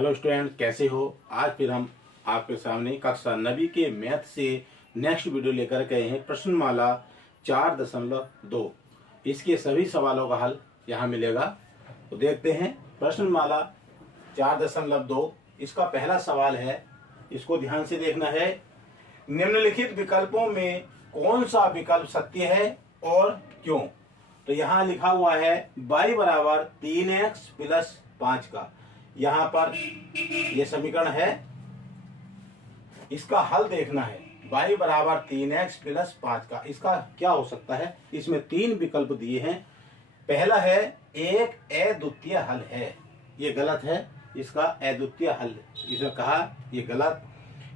Hello student, कैसे हो। आज फिर हम आपके सामने कक्षा 9वीं के मैथ से नेक्स्ट वीडियो लेकर के आए हैं। प्रश्नमाला 4.2। इसके सभी सवालों का हल यहाँ मिलेगा। तो देखते हैं प्रश्नमाला 4.2। इसका पहला सवाल है, इसको ध्यान से देखना है। निम्नलिखित विकल्पों में कौन सा विकल्प सत्य है और क्यों। तो यहाँ लिखा हुआ है y बराबर 3x प्लस 5 का। यहाँ पर ये समीकरण है, इसका हल देखना है। y बराबर 3x प्लस 5 का, इसका क्या हो सकता है। इसमें तीन विकल्प दिए हैं। पहला है एक अद्वितीय हल है, ये गलत है। इसका अद्वितीय हल इसने कहा, ये गलत।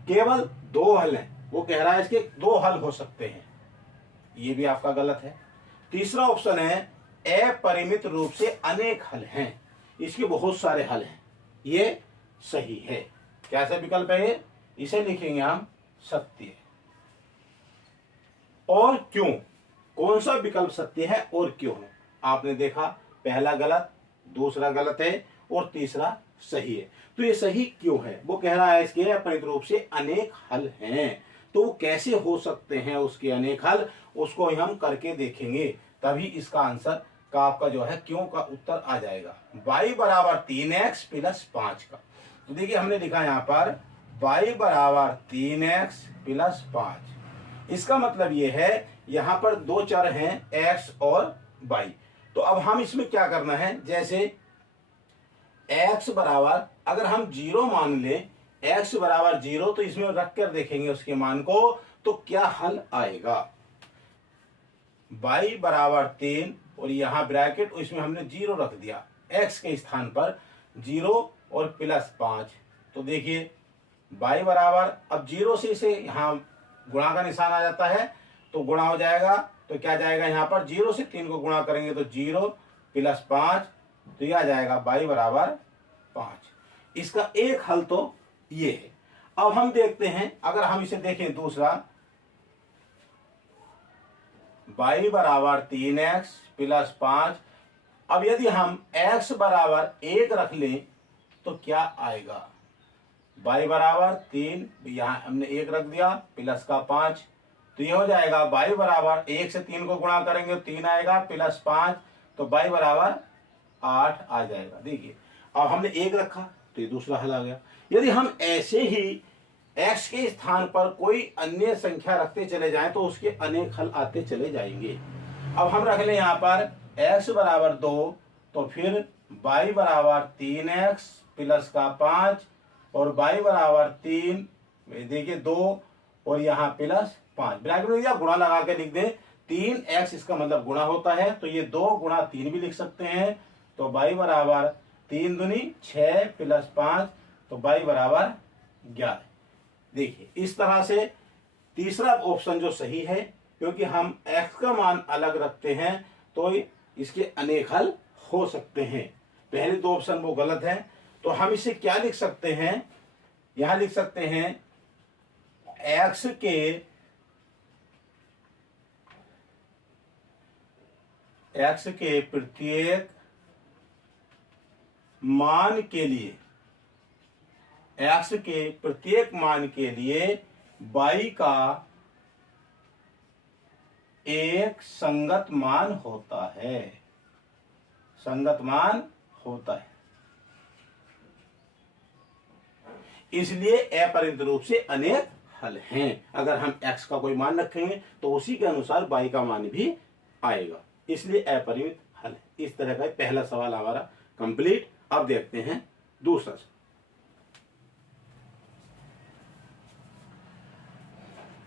केवल दो हल हैं, वो कह रहा है इसके दो हल हो सकते हैं, ये भी आपका गलत है। तीसरा ऑप्शन है अपरिमित रूप से अनेक हल हैं, इसके बहुत सारे हल हैं, ये सही है। कैसा विकल्प है ये, इसे लिखेंगे हम सत्य। और क्यों, कौन सा विकल्प सत्य है और क्यों है। आपने देखा पहला गलत, दूसरा गलत है और तीसरा सही है। तो ये सही क्यों है, वो कह रहा है इसके अपरिमित रूप से अनेक हल हैं। तो वो कैसे हो सकते हैं उसके अनेक हल, उसको हम करके देखेंगे, तभी इसका आंसर का आपका जो है क्यों का उत्तर आ जाएगा। y बराबर 3x प्लस 5 का। तो देखिए हमने लिखा यहाँ पर y बराबर 3x प्लस 5। इसका मतलब ये है यहाँ पर दो चर हैं x और y। तो अब हम इसमें क्या करना है, जैसे x बराबर अगर हम 0 मान लें, x बराबर 0, तो इसमें रख कर देखेंगे उसके मान को, तो क्या हल आएगा। y बराबर 3 और यहाँ ब्रैकेट, इसमें हमने 0 रख दिया x के स्थान पर, 0 और प्लस 5। तो देखिए y बराबर, अब 0 से इसे यहाँ गुणा का निशान आ जाता है, तो गुणा हो जाएगा। तो क्या जाएगा, यहाँ पर 0 से 3 को गुणा करेंगे तो 0 प्लस 5, तो यह आ जाएगा y बराबर 5। इसका एक हल तो ये है। अब हम देखते हैं, अगर हम इसे देखें दूसरा, y बराबर 3x प्लस 5। अब यदि हम x बराबर 1 रख लें तो क्या आएगा। y बराबर 3, यहां हमने 1 रख दिया, प्लस का 5, तो ये हो जाएगा y बराबर 1 से 3 को गुणा करेंगे 3 आएगा, प्लस 5, तो y बराबर 8 आ जाएगा। देखिए अब हमने 1 रखा तो ये दूसरा हल आ गया। यदि हम ऐसे ही x के स्थान पर कोई अन्य संख्या रखते चले जाएं तो उसके अनेक हल आते चले जाएंगे। अब हम रख लें यहाँ पर x बराबर 2, तो फिर y बराबर 3x प्लस का 5 और y बराबर 3, देखिए 2 और यहाँ प्लस 5, ब्रैकेट में दिया, गुणा लगा के लिख दे। 3x इसका मतलब गुणा होता है, तो ये 2 गुणा 3 भी लिख सकते हैं। तो y बराबर 3 दूनी 6 प्लस 5, तो y बराबर 11। देखिए इस तरह से तीसरा ऑप्शन जो सही है, क्योंकि हम x का मान अलग रखते हैं तो इसके अनेक हल हो सकते हैं। पहले दो ऑप्शन वो गलत हैं, तो हम इसे क्या लिख सकते हैं, यहां लिख सकते हैं x के प्रत्येक मान के लिए, x के प्रत्येक मान के लिए y का एक संगत मान होता है, संगत मान होता है। इसलिए अपरिमित रूप से अनेक हल हैं। अगर हम x का कोई मान रखेंगे तो उसी के अनुसार y का मान भी आएगा, इसलिए अपरिमित हल है। इस तरह का पहला सवाल हमारा कंप्लीट। अब देखते हैं दूसरा।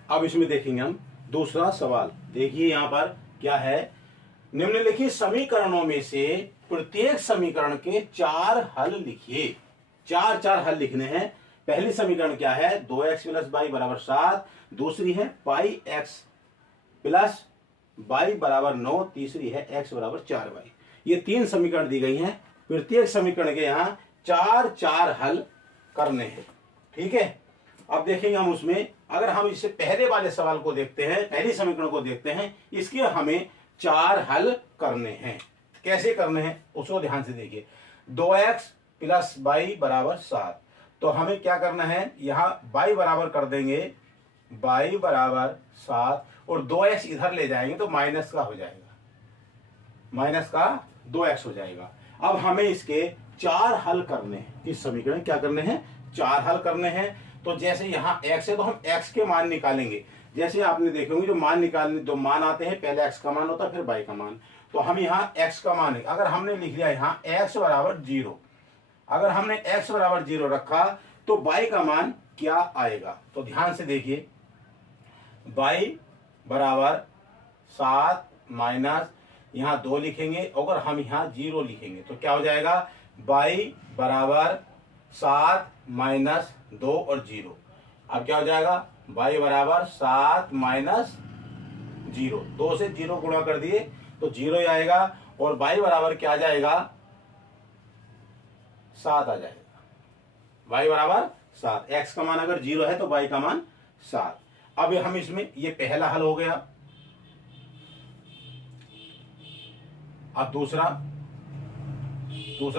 अब इसमें देखेंगे हम दूसरा सवाल। देखिए यहां पर क्या है, निम्नलिखित समीकरणों में से प्रत्येक समीकरण के 4 हल लिखिए। 4 हल लिखने हैं। पहली समीकरण क्या है, 2x प्लस y बराबर 7, दूसरी है पाई x प्लस y बराबर 9, तीसरी है x बराबर 4y। ये 3 समीकरण दी गई हैं। प्रत्येक समीकरण के यहाँ 4 हल करने हैं, ठीक है। अब देखेंगे हम उसमें, अगर हम इससे पहले वाले सवाल को देखते हैं, पहली समीकरण को देखते हैं, इसके हमें 4 हल करने हैं। कैसे करने हैं उसको ध्यान से देखिए। 2x प्लस बाई बराबर 7। तो हमें क्या करना है, यहाँ बाई बराबर कर देंगे बाई बराबर 7 और 2x इधर ले जाएंगे तो माइनस का हो जाएगा, माइनस का 2x हो जाएगा। अब हमें इसके 4 हल करने हैं। इस समीकरण क्या करने हैं, 4 हल करने हैं। तो जैसे यहाँ x है तो हम x के मान निकालेंगे। जैसे आपने देखे होंगे जो मान आते हैं, पहले x का मान होता है फिर y का मान। तो हम यहाँ x का मान, अगर हमने लिख लिया यहाँ x बराबर 0, अगर हमने x बराबर 0 रखा तो y का मान क्या आएगा। तो ध्यान से देखिए, y बराबर 7 माइनस यहाँ 2 लिखेंगे, अगर हम यहाँ 0 लिखेंगे तो क्या हो जाएगा, y बराबर 7 माइनस 2 और 0। अब क्या हो जाएगा, y बराबर 7 माइनस 0, 2 से 0 गुणा कर दिए तो 0 ही आएगा और y बराबर क्या आ जाएगा, 7 आ जाएगा। y बराबर 7, x का मान अगर 0 है तो y का मान 7। अब हम इसमें, ये पहला हल हो गया। अब दूसरा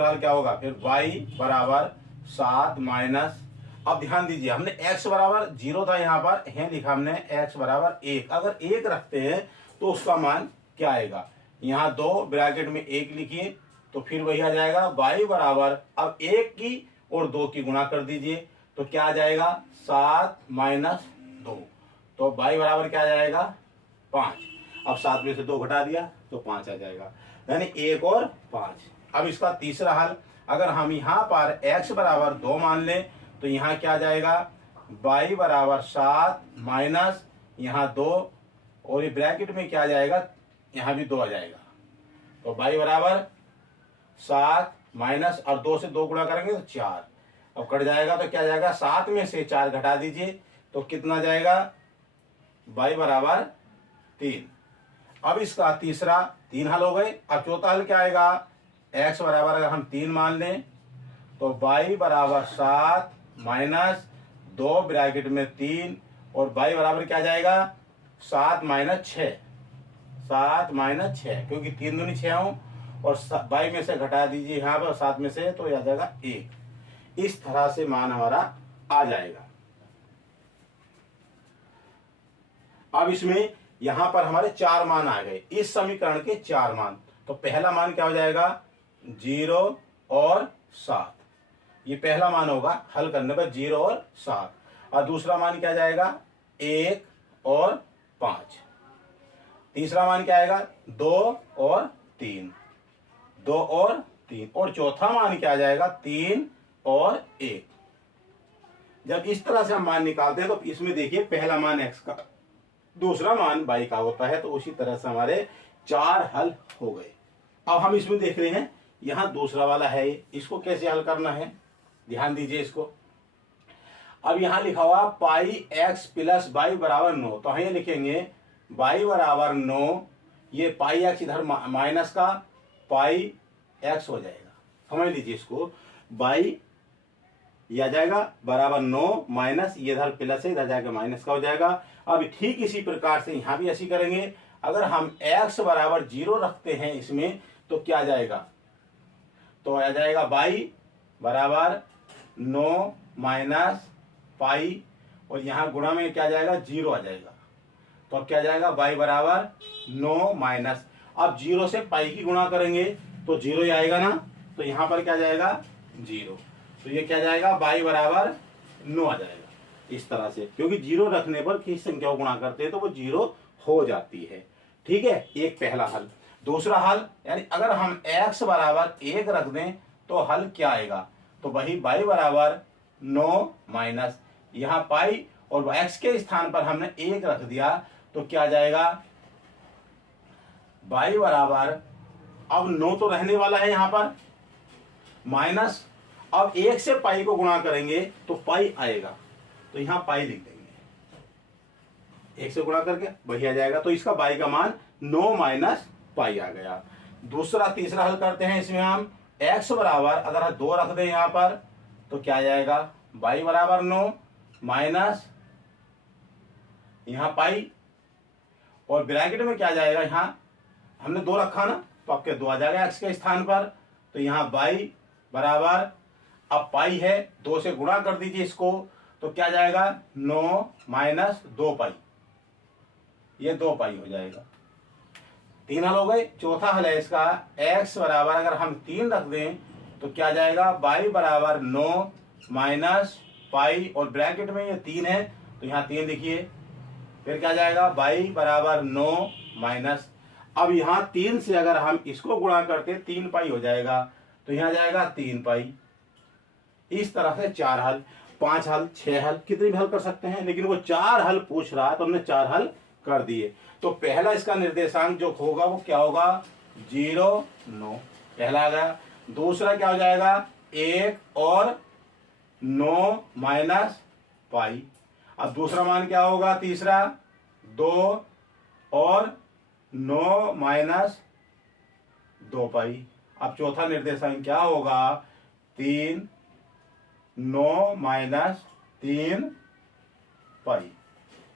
हल क्या होगा, फिर y बराबर 7 माइनस, अब ध्यान दीजिए हमने x बराबर 0 था, यहाँ पर है लिखा हमने x बराबर 1। अगर 1 रखते हैं तो उसका मान क्या आएगा, यहाँ 2 ब्रैकेट में 1 लिखिए तो फिर वही आ जाएगा y बराबर, अब 1 की और 2 की गुणा कर दीजिए तो क्या आ जाएगा, 7 माइनस 2। तो y बराबर क्या आ जाएगा, 5। अब 7 में से 2 घटा दिया तो 5 आ जाएगा, यानी 1 और 5। अब इसका तीसरा हल, अगर हम यहाँ पर x बराबर 2 मान लें तो यहाँ क्या आ जाएगा, y बराबर 7 माइनस यहाँ 2 और ये ब्रैकेट में क्या आ जाएगा, यहाँ भी 2 आ जाएगा। तो y बराबर 7 माइनस और 2 से 2 गुणा करेंगे तो 4। अब कट जाएगा तो क्या जाएगा, 7 में से 4 घटा दीजिए तो कितना जाएगा, y बराबर 3। अब इसका तीसरा 3 हल हो गए। अब चौथा हल क्या आएगा, x बराबर अगर हम 3 मान लें तो y बराबर 7 माइनस 2 ब्रैकेट में 3 और y बराबर क्या जाएगा, 7 माइनस 6, 7 माइनस 6, क्योंकि 3 दूनी 6 हो और y में से घटा दीजिए यहाँ पर 7 में से तो आ जाएगा 1। इस तरह से मान हमारा आ जाएगा। अब इसमें यहां पर हमारे 4 मान आ गए, इस समीकरण के 4 मान। तो पहला मान क्या हो जाएगा, 0 और 7, ये पहला मान होगा हल करने पर 0 और 7। और दूसरा मान क्या जाएगा, 1 और 5। तीसरा मान क्या आएगा, 2 और 3, 2 और 3। और चौथा मान क्या आ जाएगा, 3 और 1। जब इस तरह से हम मान निकालते हैं तो इसमें देखिए पहला मान x का, दूसरा मान y का होता है। तो उसी तरह से हमारे 4 हल हो गए। अब हम इसमें देख रहे हैं यहाँ दूसरा वाला है, इसको कैसे हल करना है, ध्यान दीजिए इसको। अब यहाँ लिखा हुआ पाई x प्लस y बराबर 9, तो हम ये लिखेंगे y बराबर 9, ये पाई x इधर माइनस का पाई x हो जाएगा। समझ लीजिए इसको, y ये आ जाएगा बराबर 9 माइनस, ये इधर प्लस है, इधर जाकर माइनस का हो जाएगा। अब ठीक इसी प्रकार से यहाँ भी ऐसी करेंगे। अगर हम x बराबर 0 रखते हैं इसमें तो क्या आ जाएगा, तो आ जाएगा y बराबर 9 माइनस पाई और यहाँ गुणा में क्या आ जाएगा, 0 आ जाएगा। तो अब क्या आ जाएगा, y बराबर 9 माइनस, अब 0 से पाई की गुणा करेंगे तो 0 ही आएगा ना, तो यहाँ पर क्या जाएगा, 0। तो ये क्या जाएगा, y बराबर 9 आ जाएगा। इस तरह से, क्योंकि 0 रखने पर किस संख्या को गुणा करते हैं तो वो 0 हो जाती है। ठीक है, एक पहला हल। दूसरा हल, यानी अगर हम x बराबर 1 रख दें तो हल क्या आएगा, तो वही y बराबर 9 माइनस यहाँ पाई और x के स्थान पर हमने 1 रख दिया तो क्या जाएगा, y बराबर, अब 9 तो रहने वाला है यहाँ पर, माइनस, अब 1 से पाई को गुणा करेंगे तो पाई आएगा, तो यहाँ पाई लिख देंगे, 1 से गुणा करके वही आ जाएगा। तो इसका y का मान 9 माइनस पाई आ गया। तीसरा हल करते हैं। इसमें हम x बराबर अगर 2 रख दें यहाँ पर तो क्या आ जाएगा, y बराबर 9 माइनस यहाँ पाई और ब्रैकेट में क्या आ जाएगा, यहाँ हमने 2 रखा ना तो आपके 2 आ जाएगा x के स्थान पर। तो यहाँ y बराबर अब पाई है, 2 से गुणा कर दीजिए इसको, तो क्या जाएगा 9 माइनस 2 पाई, ये 2 पाई हो जाएगा। 3 हल हो गए। चौथा हल है इसका x बराबर, अगर हम 3 रख दें तो क्या जाएगा y बराबर 9 माइनस पाई, और ब्रैकेट में ये 3 है तो यहाँ 3 लिखिए, फिर क्या जाएगा y बराबर 9 माइनस, अब यहाँ 3 से अगर हम इसको गुणा करते 3 पाई हो जाएगा, तो यहाँ जाएगा 3 पाई। इस तरह से 4 हल, 5 हल, 6 हल, कितने भी हल कर सकते हैं, लेकिन वो 4 हल पूछ रहा है तो हमने 4 हल कर दिए। तो पहला इसका निर्देशांक जो होगा वो क्या होगा 0 9, पहला आ गया। दूसरा क्या हो जाएगा 1 और 9 माइनस पाई। अब दूसरा मान क्या होगा, तीसरा 2 और 9 माइनस 2 पाई। अब चौथा निर्देशांक क्या होगा 3 9 माइनस 3 पाई।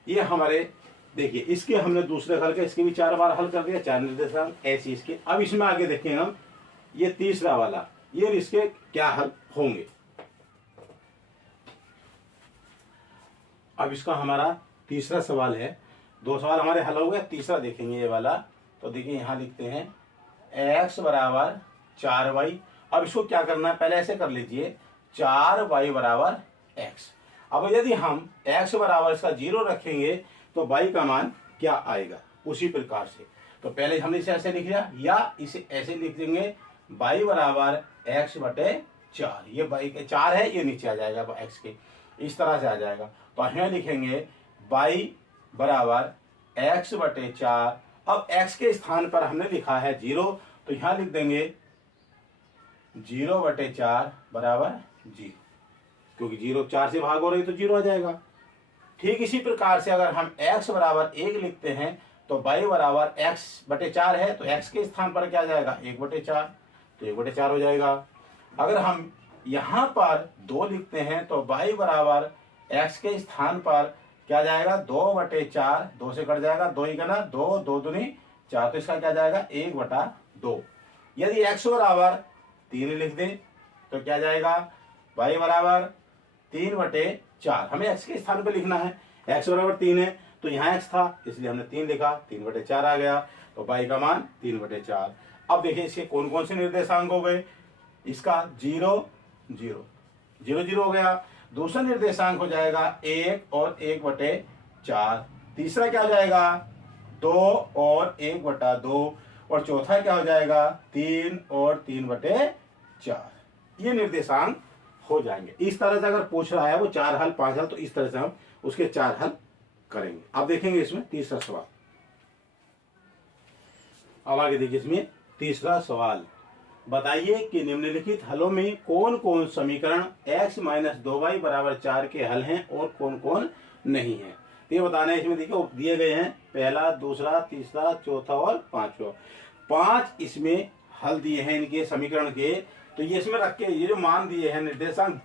ये हमारे देखिए, इसके हमने दूसरे हल के, इसके भी 4 बार हल कर दिया, 4 निर्देशांक ऐसे इसके। अब इसमें आगे देखेंगे हम ये तीसरा वाला, ये इसके क्या हल होंगे। अब इसका हमारा तीसरा सवाल है, 2 सवाल हमारे हल हो गए, तीसरा देखेंगे ये वाला। तो देखिए यहां लिखते हैं x बराबर 4y। अब इसको क्या करना है, पहले ऐसे कर लीजिए 4y बराबर x। अब यदि हम x बराबर इसका 0 रखेंगे तो y का मान क्या आएगा, उसी प्रकार से। तो पहले हमने इसे ऐसे लिख लिया, या इसे ऐसे लिख देंगे y बराबर x बटे 4। ये y के 4 है, ये नीचे आ जाएगा x के, इस तरह से आ जाएगा। तो यहाँ लिखेंगे y बराबर x बटे 4। अब x के स्थान पर हमने लिखा है 0, तो यहाँ लिख देंगे 0 बटे 4 बराबर 0, क्योंकि 0 4 से भाग हो रही तो 0 आ जाएगा। ठीक इसी प्रकार से अगर हम x बराबर 1 लिखते हैं तो y बराबर x बटे 4 है, तो x के स्थान पर क्या जाएगा 1 बटे 4, तो 1 बटे 4 हो जाएगा। अगर हम यहाँ पर 2 लिखते हैं तो y बराबर x के स्थान पर क्या जाएगा 2 बटे 4, 2 से कट जाएगा, 2 ही करना 2, 2 दूनी 4, तो इसका क्या जाएगा 1 बटा 2। यदि x बराबर 3 लिख दें तो क्या जाएगा y बराबर 3 बटे 4। हमें x के स्थान पर लिखना है, x बराबर 3 है तो यहाँ x था इसलिए हमने 3 लिखा, 3 बटे 4 आ गया, तो y का मान 3 बटे 4। अब देखिए इसके कौन कौन से निर्देशांक हो गए, इसका 0 0 0 0 हो गया। दूसरा निर्देशांक हो जाएगा 1 और 1 बटे 4। तीसरा क्या हो जाएगा 2 और 1 बटा 2, और चौथा क्या हो जाएगा 3 और 3 बटे 4। ये निर्देशांक हो जाएंगे। इस तरह से अगर पूछ रहा है वो 4 हल 5 हल, तो इस तरह से हम उसके 4 हल करेंगे। अब देखेंगे इसमें तीसरा सवाल। अब आगे देखिए इसमें तीसरा सवाल, बताइए कि निम्नलिखित हलों में कौन कौन समीकरण x माइनस 2y बराबर 4 के हल हैं और कौन कौन नहीं है। तो ये बताना है, इसमें देखिए दिए गए हैं पहला, दूसरा, तीसरा, चौथा और पांचवा। 5 इसमें हल दिए हैं इनके समीकरण के, तो ये इसमें रख के ये जो मान दिए हैं निर्देशांक,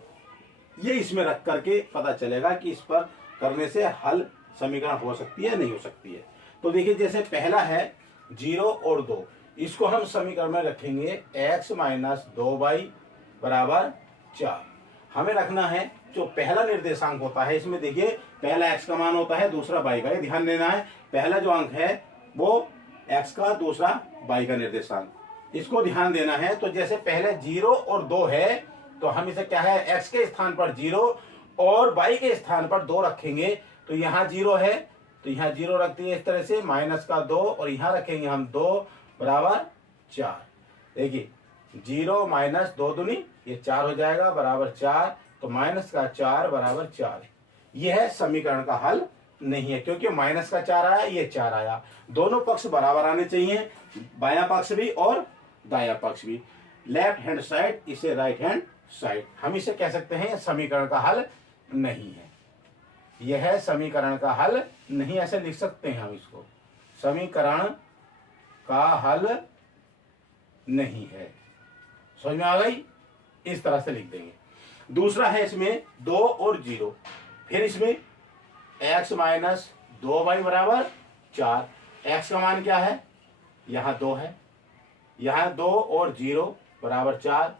ये इसमें रख करके पता चलेगा कि इस पर करने से हल समीकरण हो सकती है नहीं हो सकती है। तो देखिए जैसे पहला है 0 और 2, इसको हम समीकरण में रखेंगे x माइनस 2y बराबर 4। हमें रखना है जो पहला निर्देशांक होता है, इसमें देखिए पहला x का मान होता है, दूसरा y का, ये ध्यान देना है। पहला जो अंक है वो x का, दूसरा y का निर्देशांक, इसको ध्यान देना है। तो जैसे पहले 0 और 2 है तो हम इसे क्या है x के स्थान पर 0 और y के स्थान पर 2 रखेंगे। तो यहाँ 0 है तो यहाँ 0 रख दिए इस तरह से, माइनस का 2, और यहाँ रखेंगे हम 2 बराबर 4। देखिए 0 माइनस 2 दूनी ये 4 हो जाएगा बराबर 4, तो माइनस का 4 बराबर 4। यह समीकरण का हल नहीं है, क्योंकि माइनस का 4 आया, ये 4 आया। दोनों पक्ष बराबर आने चाहिए, बायां पक्ष भी और दायां पक्ष भी। लेफ्ट हैंड साइड इसे राइट हैंड साइड, हम इसे कह सकते हैं समीकरण का हल नहीं है। यह समीकरण का हल नहीं, ऐसे लिख सकते हैं हम इसको, समीकरण का हल नहीं है। समझ में आ गई, इस तरह से लिख देंगे। दूसरा है इसमें 2 और 0, फिर इसमें x माइनस 2y बराबर 4। x का मान क्या है, यहाँ 2 है, यहाँ 2 और 0 बराबर 4,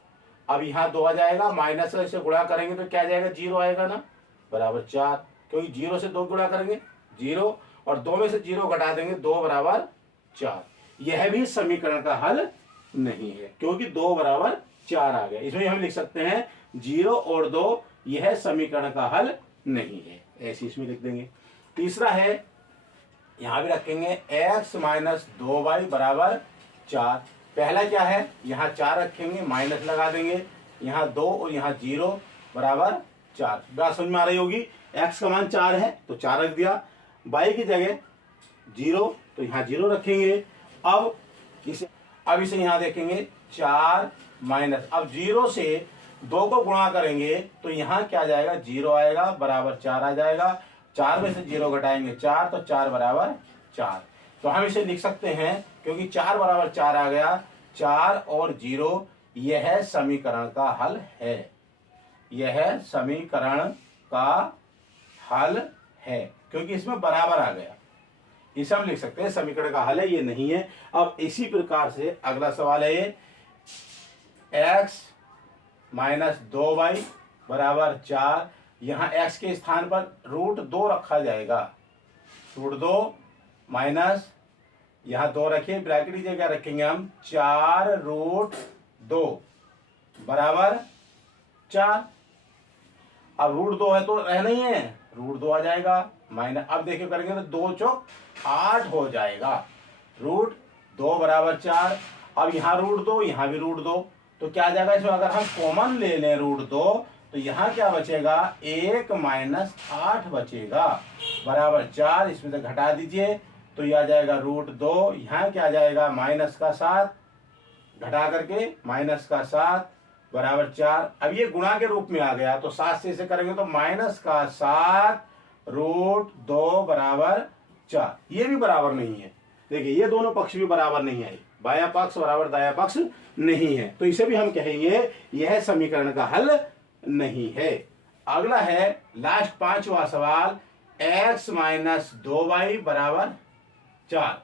अब यहाँ 2 आ जाएगा, माइनस से गुणा करेंगे तो क्या आ जाएगा, 0 आएगा ना, बराबर 4, क्योंकि 0 से 2 गुणा करेंगे 0, और 2 में से 0 घटा देंगे 2 बराबर 4। यह भी समीकरण का हल नहीं है क्योंकि 2 बराबर 4 आ गया। इसमें हम लिख सकते हैं 0 और 2 यह समीकरण का हल नहीं है, ऐसे इसमें लिख देंगे। तीसरा है, यहां भी रखेंगे x माइनस 2y बराबर 4। पहला क्या है, यहाँ 4 रखेंगे, माइनस लगा देंगे, यहाँ 2 और यहाँ 0 बराबर 4। बात समझ में आ रही होगी। x का मान 4 है तो 4 रख दिया, y की जगह 0 तो यहाँ 0 रखेंगे। अब इसे यहाँ देखेंगे 4 माइनस, अब 0 से 2 को गुणा करेंगे तो यहाँ क्या आ जाएगा, 0 आएगा, बराबर 4 आ जाएगा। 4 में से 0 घटाएंगे 4, तो 4 बराबर 4। तो हम इसे लिख सकते हैं, क्योंकि 4 बराबर 4 आ गया, 4 और 0 यह समीकरण का हल है, यह समीकरण का हल है, क्योंकि इसमें बराबर आ गया। इसे हम लिख सकते हैं समीकरण का हल है, ये नहीं है। अब इसी प्रकार से अगला सवाल है ये, x माइनस 2y बराबर 4। यहाँ x के स्थान पर √2 रखा जाएगा, √2 माइनस यहाँ 2 रखिए, ब्रैकेट की जगह रखेंगे हम 4√2 बराबर 4। अब √2 है तो रहना ही है, √2 आ जाएगा, माइनस, अब देखिए करेंगे तो 2 चौक 8 हो जाएगा, √2 बराबर 4। अब यहाँ √2, यहाँ भी √2, तो क्या आ जाएगा, इसमें अगर हम कॉमन ले लें √2 तो यहाँ क्या बचेगा, 1 माइनस 8 बचेगा, बराबर 4। इसमें से घटा दीजिए तो यह आ जाएगा √2, यहाँ क्या आ जाएगा, माइनस का 7, घटा करके माइनस का 7 बराबर 4। अब ये गुणा के रूप में आ गया, तो 7 से इसे करेंगे तो माइनस का 7 √2 बराबर 4। ये भी बराबर नहीं है, देखिए ये दोनों पक्ष भी बराबर नहीं है, बायां पक्ष बराबर दायां पक्ष नहीं है, तो इसे भी हम कहेंगे यह समीकरण का हल नहीं है। अगला है लास्ट 5वां सवाल, x माइनस 2y बराबर 4।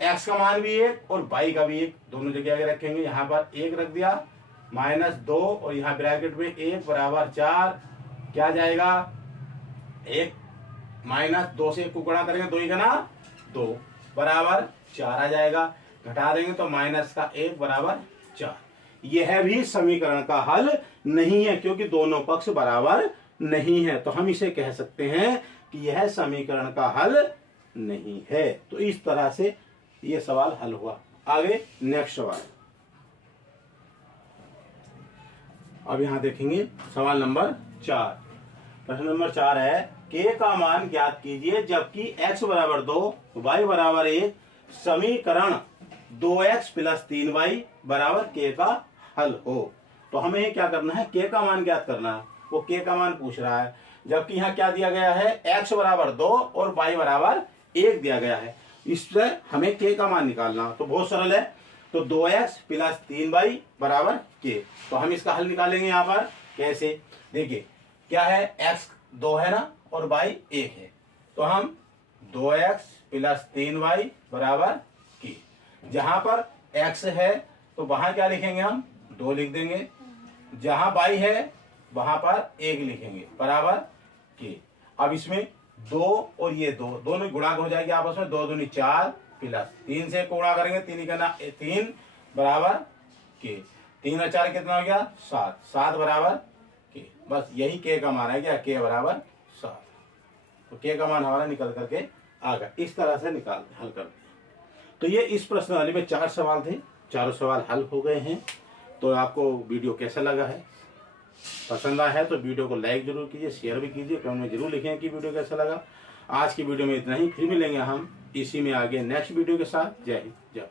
x का मान भी 1 और y का भी 1, दोनों जगह आगे रखेंगे, यहाँ पर 1 रख दिया, माइनस 2 और यहाँ ब्रैकेट में 1 बराबर 4। क्या जाएगा, 1 माइनस 2 से 1 को गुणा करेंगे, 2 का ना 2 बराबर 4 आ जाएगा, घटा देंगे तो माइनस का 1 बराबर 4। यह भी समीकरण का हल नहीं है क्योंकि दोनों पक्ष बराबर नहीं है, तो हम इसे कह सकते हैं कि यह समीकरण का हल नहीं है। तो इस तरह से यह सवाल हल हुआ। आगे नेक्स्ट सवाल, अब यहां देखेंगे सवाल नंबर 4। प्रश्न नंबर 4 है, k का मान ज्ञात कीजिए जबकि x बराबर 2 y बराबर 1 समीकरण 2x प्लस 3y बराबर k का हल हो। तो हमें क्या करना है, k का मान ज्ञात करना है, वो k का मान पूछ रहा है, जबकि यहाँ क्या दिया गया है, x बराबर 2 और y बराबर 1 दिया गया है। इससे हमें k का मान निकालना, तो बहुत सरल है, तो 2x प्लस 3y बराबर k। तो हम इसका हल निकालेंगे यहाँ पर कैसे, देखिए क्या है, x 2 है ना और y 1 है, तो हम 2x प्लस 3y बराबर k। जहां पर x है तो वहां क्या लिखेंगे, हम 2 लिख देंगे, जहां y है वहां पर 1 लिखेंगे, बराबर k। अब इसमें 2 और ये 2 दोनों गुणा हो जाएगी आपस में, 2 दूनी 4 प्लस 3 से गुणा करेंगे, 3 करना 3 बराबर k, 3 और 4 कितना हो गया, 7, 7 बराबर k। बस यही k का मान है, क्या k बराबर 7। तो k का मान हमारा निकल करके आ गया। इस तरह से निकाल हल कर दिया। तो ये इस प्रश्नावली में 4 सवाल थे, चारों सवाल हल हो गए हैं। तो आपको वीडियो कैसा लगा है, पसंद आया है तो वीडियो को लाइक जरूर कीजिए, शेयर भी कीजिए, कमेंट में जरूर लिखें कि वीडियो कैसा लगा। आज की वीडियो में इतना ही, फिर मिलेंगे हम इसी में आगे नेक्स्ट वीडियो के साथ। जय हिंद, जय।